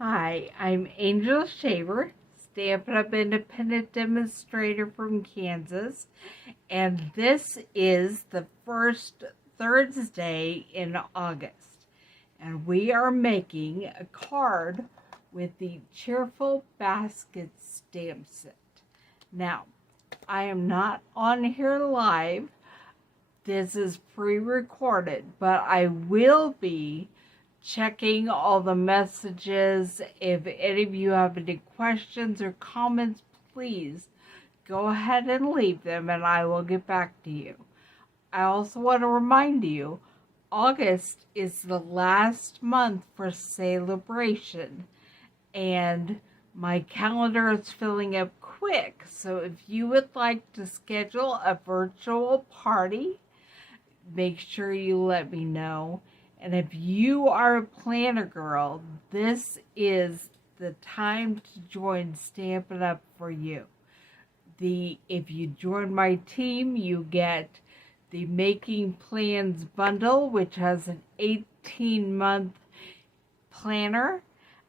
Hi, I'm Angel Shaver, Stampin' Up Independent Demonstrator from Kansas, and this is the first Thursday in August, and we are making a card with the Cheerful Basket stamp set. Now, I am not on here live. This is pre-recorded, but I will be checking all the messages. If any of you have any questions or comments, please go ahead and leave them and I will get back to you. I also want to remind you, August is the last month for celebration and my calendar is filling up quick. So if you would like to schedule a virtual party, make sure you let me know. And if you are a planner girl, this is the time to join Stampin' Up for you. If you join my team, you get the Making Plans bundle, which has an 18-month planner,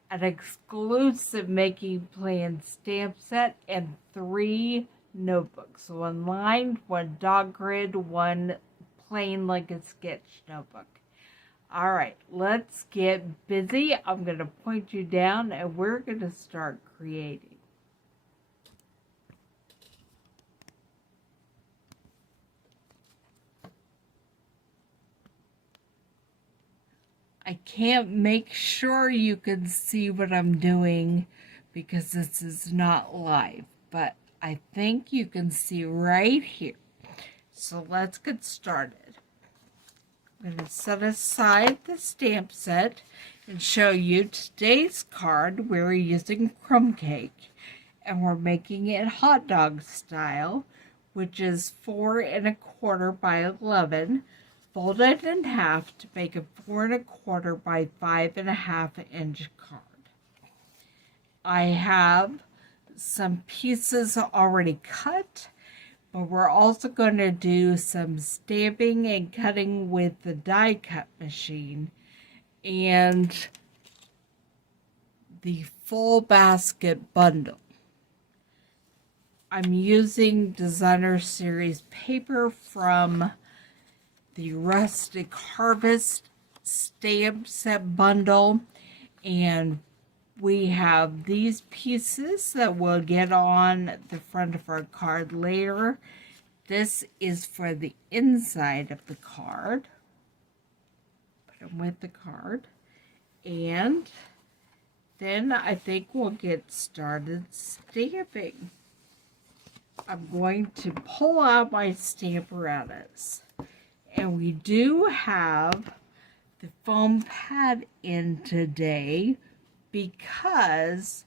an exclusive Making Plans stamp set, and 3 notebooks. One lined, one dot grid, one plain like a sketch notebook. All right, let's get busy. I'm going to point you down and we're going to start creating. I can't make sure you can see what I'm doing because this is not live, but I think you can see right here. So let's get started. I'm going to set aside the stamp set and show you today's card. We're using crumb cake and we're making it hot dog style, which is 4 1/4 by 11, folded in half to make a 4 1/4 by 5 1/2 inch card. I have some pieces already cut, but we're also going to do some stamping and cutting with the die cut machine and the full basket bundle. I'm using Designer Series paper from the Rustic Harvest stamp set bundle, and we have these pieces that we'll get on the front of our card later. This is for the inside of the card. Put them with the card. And then I think we'll get started stamping. I'm going to pull out my Stamparatus. And we do have the foam pad in today, because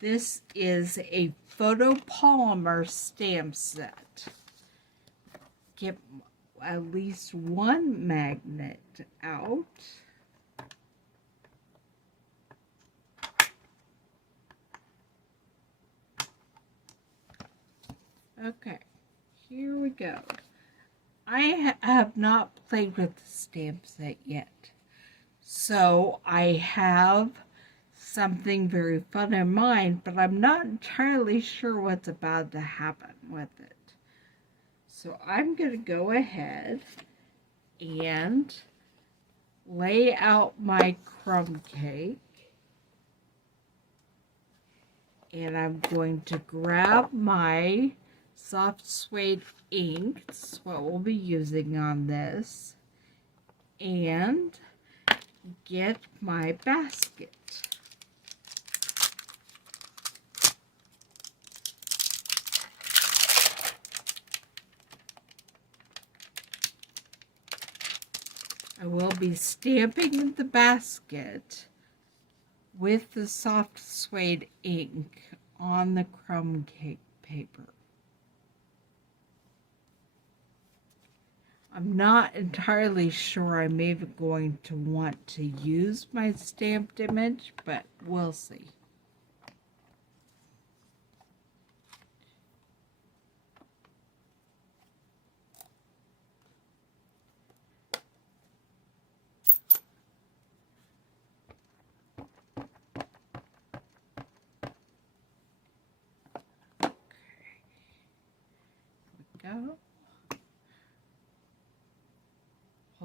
this is a photopolymer stamp set. Get at least one magnet out. Okay, here we go. I have not played with the stamp set yet, so I have something very fun in mind, but I'm not entirely sure what's about to happen with it. So I'm going to go ahead and lay out my crumb cake, and I'm going to grab my soft suede ink. This is what we'll be using on this, and get my basket. I will be stamping the basket with the soft suede ink on the crumb cake paper. I'm not entirely sure I'm even going to want to use my stamped image, but we'll see.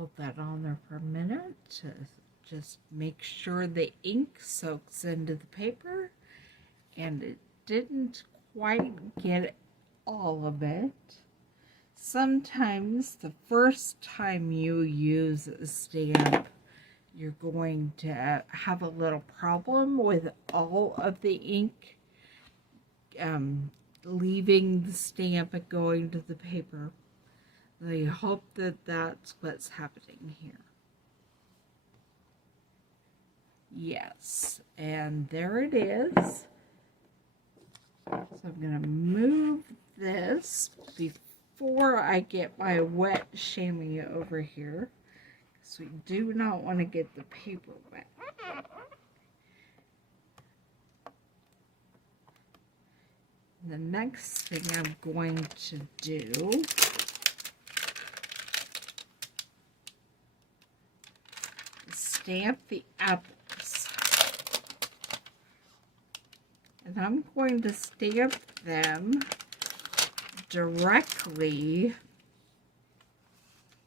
hold that on there for a minute to just make sure the ink soaks into the paper, and it didn't quite get all of it. Sometimes the first time you use a stamp, you're going to have a little problem with all of the ink leaving the stamp and going to the paper. I hope that that's what's happening here. Yes, and there it is. So I'm going to move this before I get my wet chamois over here, because we do not want to get the paper wet. The next thing I'm going to do is stamp the apples. And I'm going to stamp them directly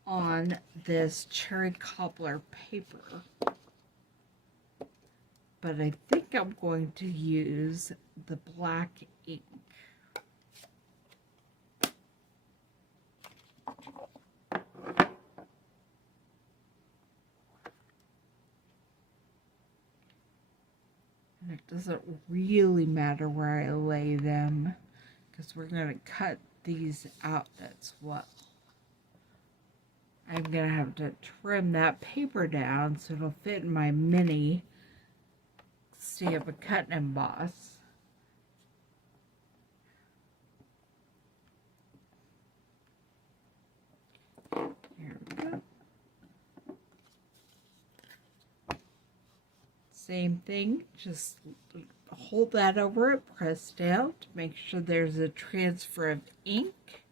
on this cherry cobbler paper. But I think I'm going to use the black ink. And it doesn't really matter where I lay them, because we're going to cut these out as well. I'm going to have to trim that paper down so it'll fit in my mini stamp and cut and emboss. Here we go. Same thing, just hold that over it, press down to make sure there's a transfer of ink.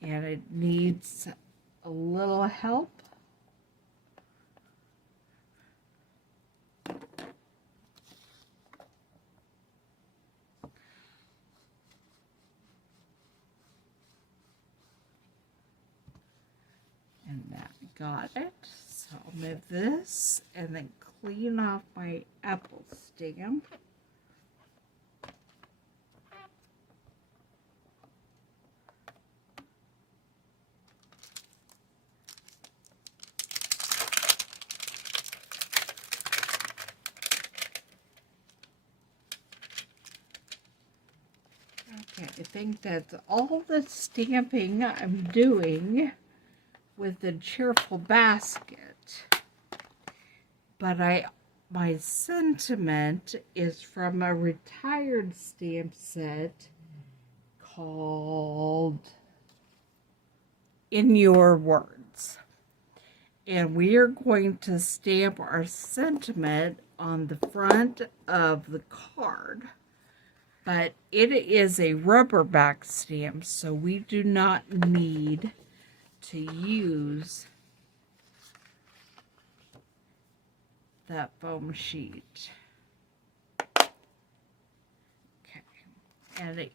And it needs a little help. And that got it. So I'll move this and then clean off my apple stamp. Okay, I think that's all the stamping I'm doing with the cheerful basket. But my sentiment is from a retired stamp set called In Your Words. And we are going to stamp our sentiment on the front of the card. But it is a rubber back stamp, so we do not need to use that foam sheet. Okay, and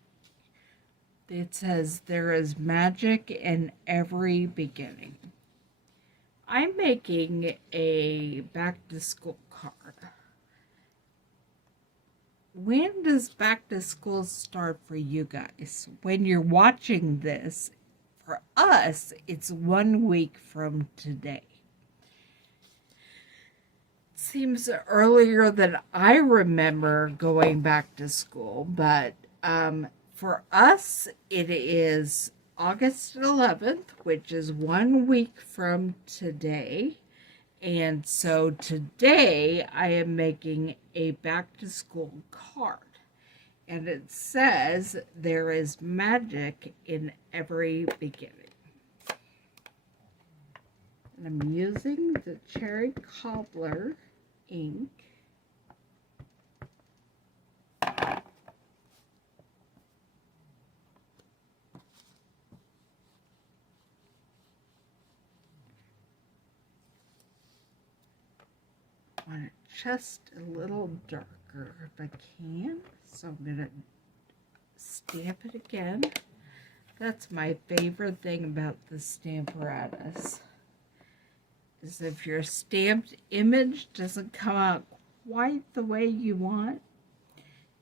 it says there is magic in every beginning. I'm making a back to school card. When does back to school start for you guys? When you're watching this, for us, it's 1 week from today. Seems earlier than I remember going back to school, but for us, it is August 11th, which is 1 week from today. And so today I am making a back to school card. And it says there is magic in every beginning. And I'm using the cherry cobbler ink. I want it just a little darker if I can. So I'm going to stamp it again. That's my favorite thing about the Stamparatus. is if your stamped image doesn't come out quite the way you want,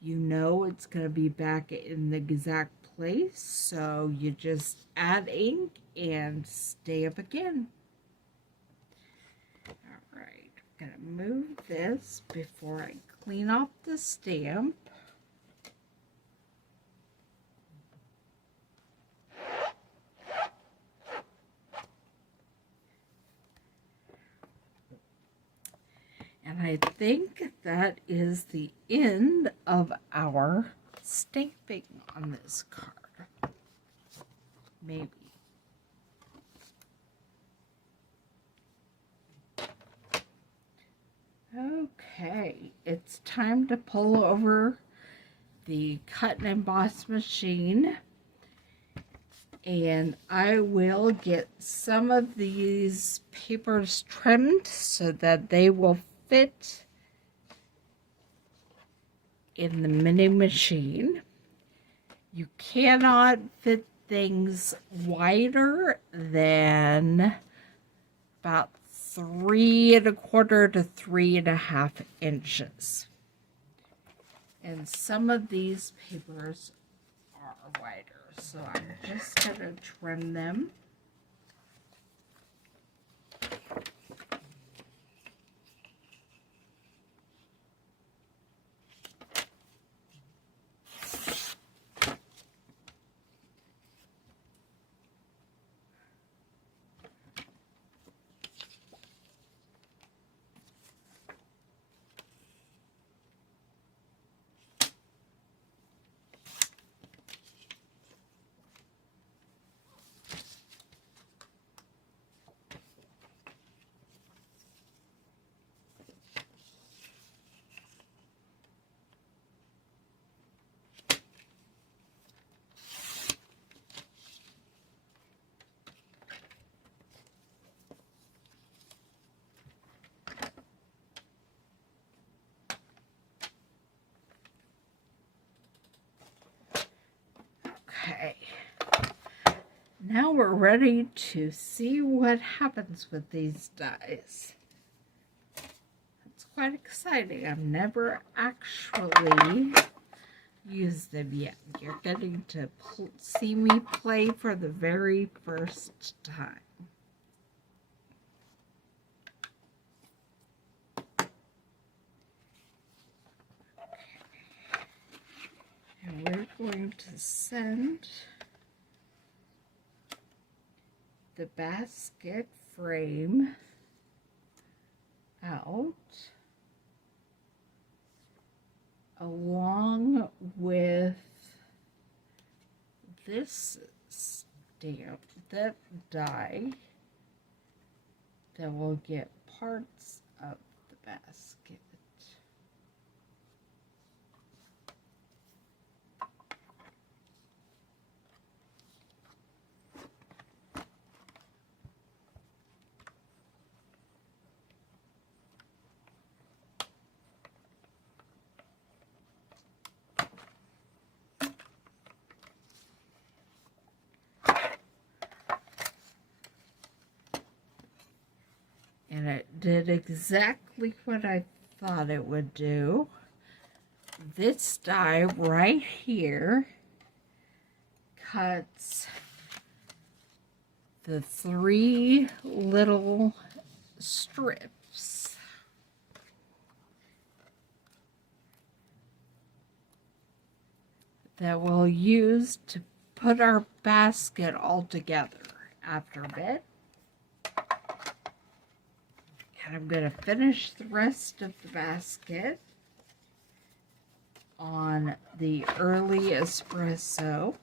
you know it's going to be back in the exact place, so you just add ink and stamp again. Alright, I'm going to move this before I clean off the stamp. And I think that is the end of our stamping on this card. Maybe. Okay, it's time to pull over the cut and emboss machine. And I will get some of these papers trimmed so that they will fit in the mini machine. You cannot fit things wider than about 3 1/4 to 3.5 inches. And some of these papers are wider, so I'm just going to trim them. Okay, now we're ready to see what happens with these dies. It's quite exciting. I've never actually used them yet. You're getting to see me play for the very first time. And we're going to send the basket frame out along with this stamp, that die that will get parts of the basket. And it did exactly what I thought it would do. This die right here cuts the 3 little strips that we'll use to put our basket all together after a bit. And I'm going to finish the rest of the basket on the early espresso.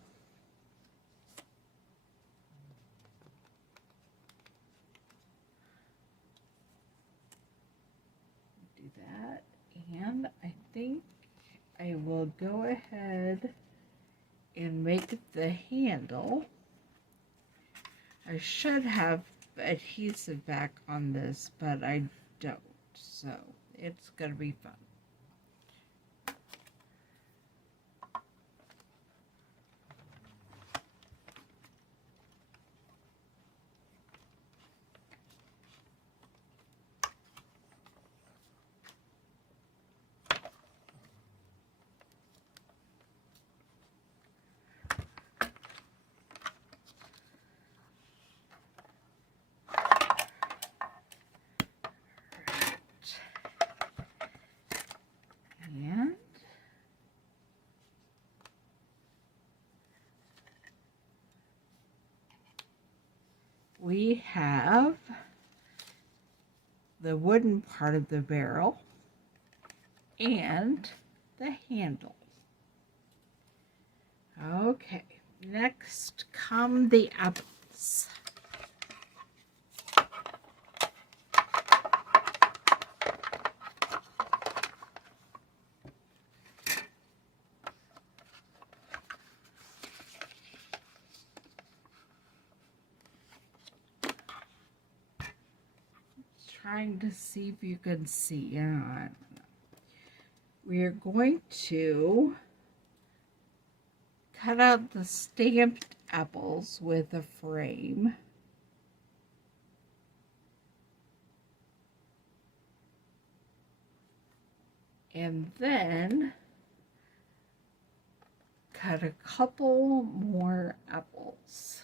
Do that, and I think I will go ahead and make the handle. I should have adhesive back on this, but I don't, so it's gonna be fun. we have the wooden part of the barrel and the handle. Okay, next come the apples. Trying to see if you can see. We are going to cut out the stamped apples with a frame. And then cut a couple more apples.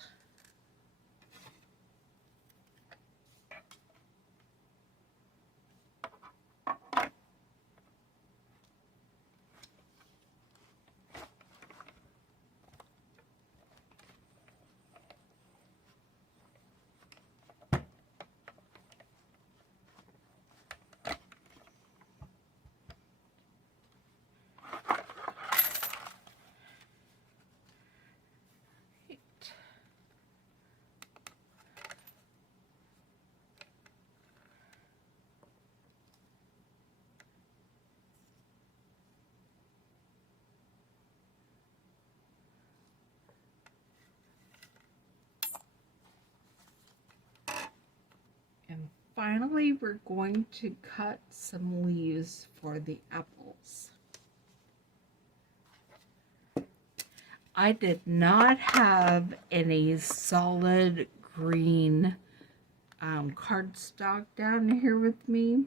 And finally, we're going to cut some leaves for the apples. I did not have any solid green cardstock down here with me,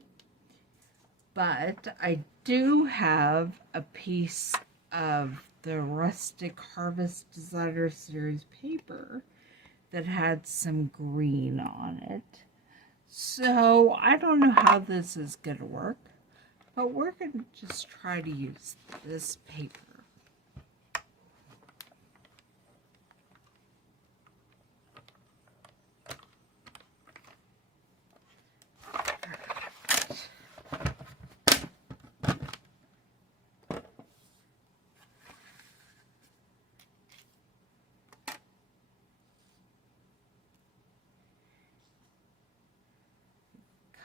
but I do have a piece of the Rustic Harvest Designer Series paper that had some green on it. So I don't know how this is going to work, but we're going to just try to use this paper.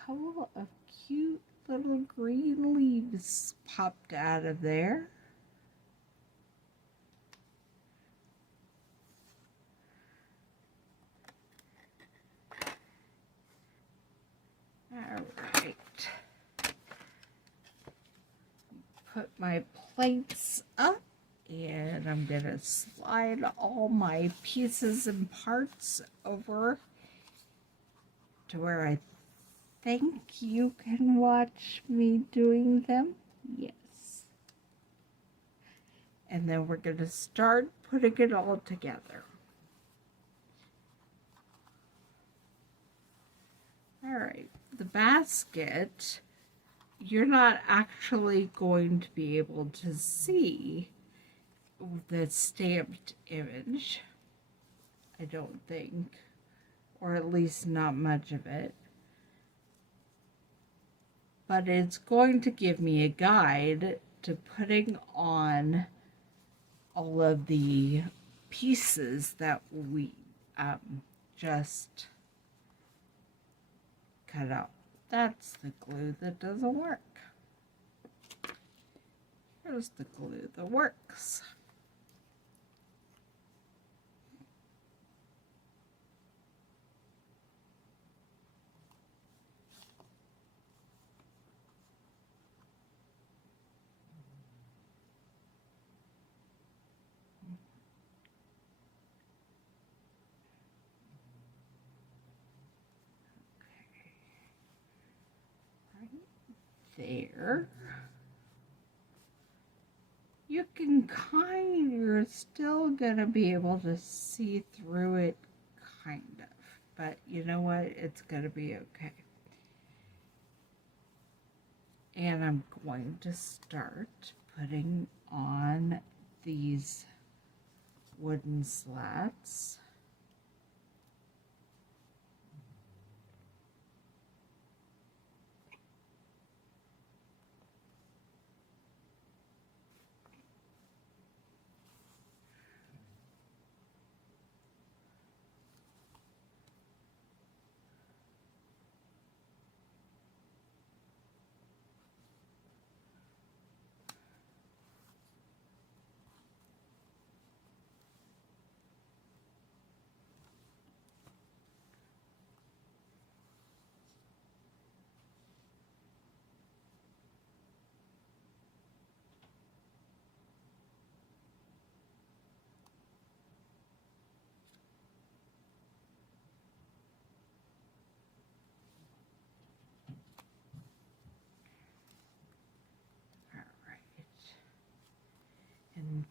Couple of cute little green leaves popped out of there. All right. Put my plates up, and I'm gonna slide all my pieces and parts over to where I think you can watch me doing them. Yes. And then we're going to start putting it all together. All right. The basket, you're not actually going to be able to see the stamped image, I don't think, or at least not much of it. But it's going to give me a guide to putting on all of the pieces that we just cut out. That's the glue that doesn't work. Here's the glue that works. There. You can you're still gonna be able to see through it, kind of, but you know what, it's gonna be okay. And I'm going to start putting on these wooden slats.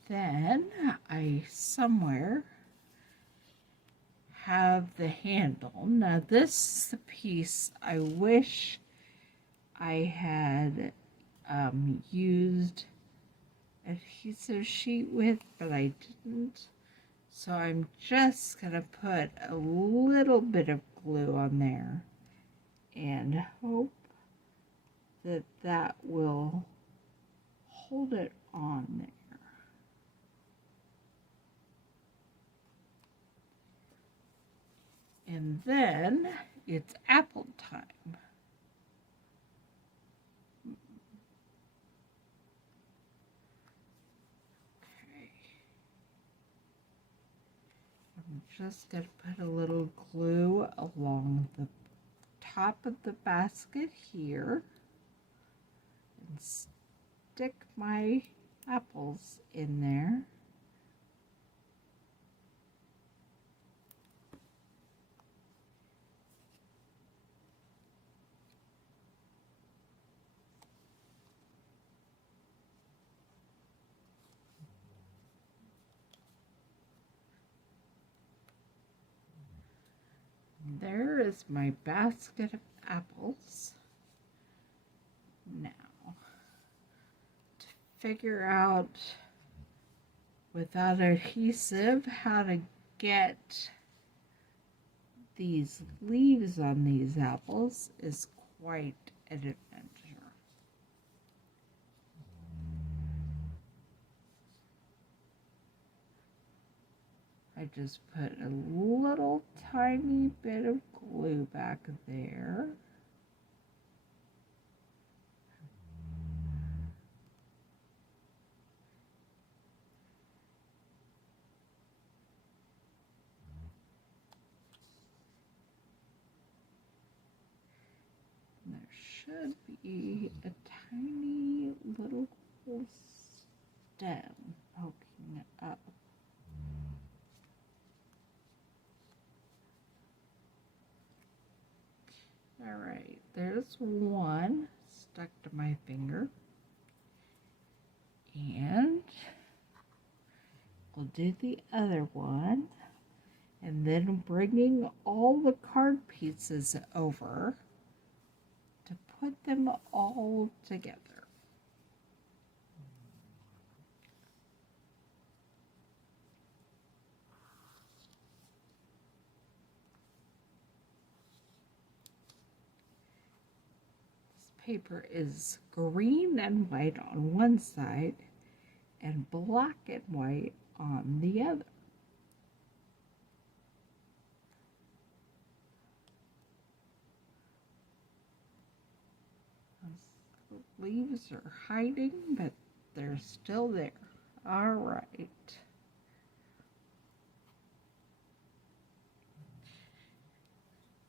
then I somewhere have the handle. Now this is the piece I wish I had used adhesive sheet with, but I didn't. So I'm just going to put a little bit of glue on there and hope that that will hold it on there. And then it's apple time. Okay. I'm just going to put a little glue along the top of the basket here and stick my apples in there. There is my basket of apples. Now, to figure out without adhesive how to get these leaves on these apples is quite an adventure. I just put a little tiny bit of glue back there. There should be a tiny little stem poking up. Alright, there's one stuck to my finger. And we'll do the other one. And then bringing all the card pieces over to put them all together. Paper is green and white on one side and black and white on the other. The leaves are hiding, but they're still there. All right.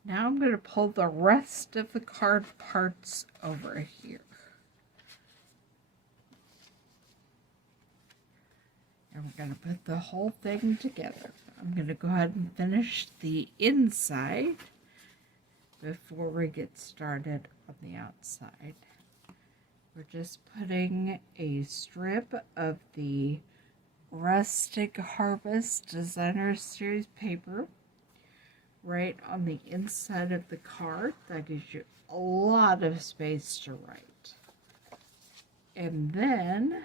Now I'm going to pull the rest of the card parts over here. And we're going to put the whole thing together. I'm going to go ahead and finish the inside before we get started on the outside. We're just putting a strip of the Rustic Harvest Designer Series paper right on the inside of the card. That gives you a lot of space to write. And then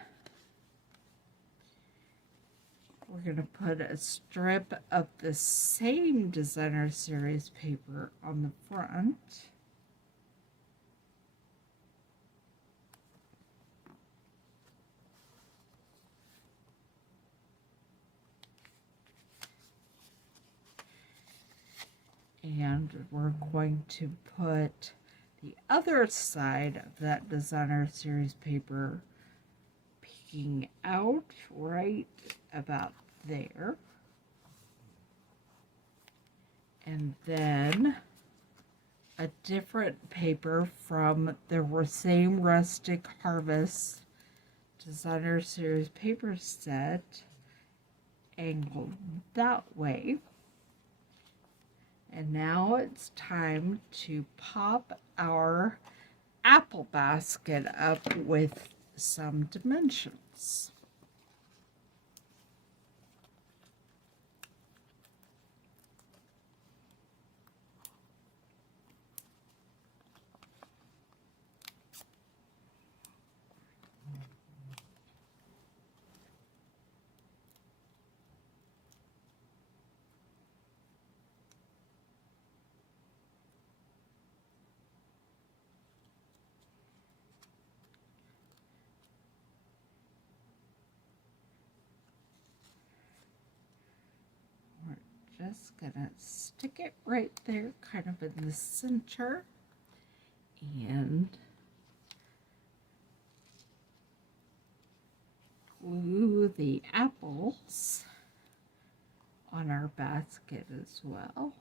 we're going to put a strip of the same Designer Series paper on the front. And we're going to put the other side of that Designer Series paper peeking out right about there. And then a different paper from the same Rustic Harvest Designer Series paper set angled that way. And now it's time to pop our apple basket up with some dimensions. just gonna stick it right there, kind of in the center, and glue the apples on our basket as well.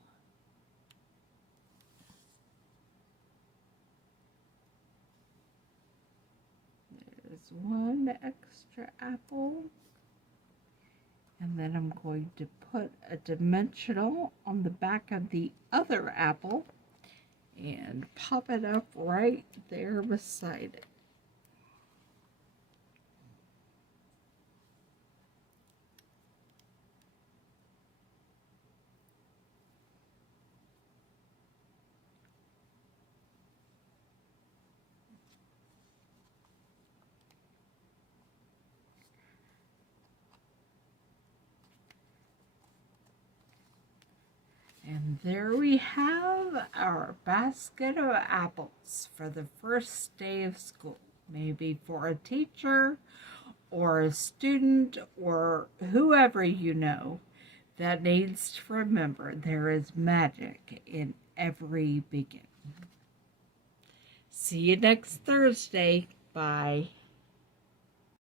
There's one extra apple. And then I'm going to put a dimensional on the back of the other apple and pop it up right there beside it. And there we have our basket of apples for the first day of school. Maybe for a teacher or a student or whoever you know that needs to remember there is magic in every beginning. See you next Thursday. Bye.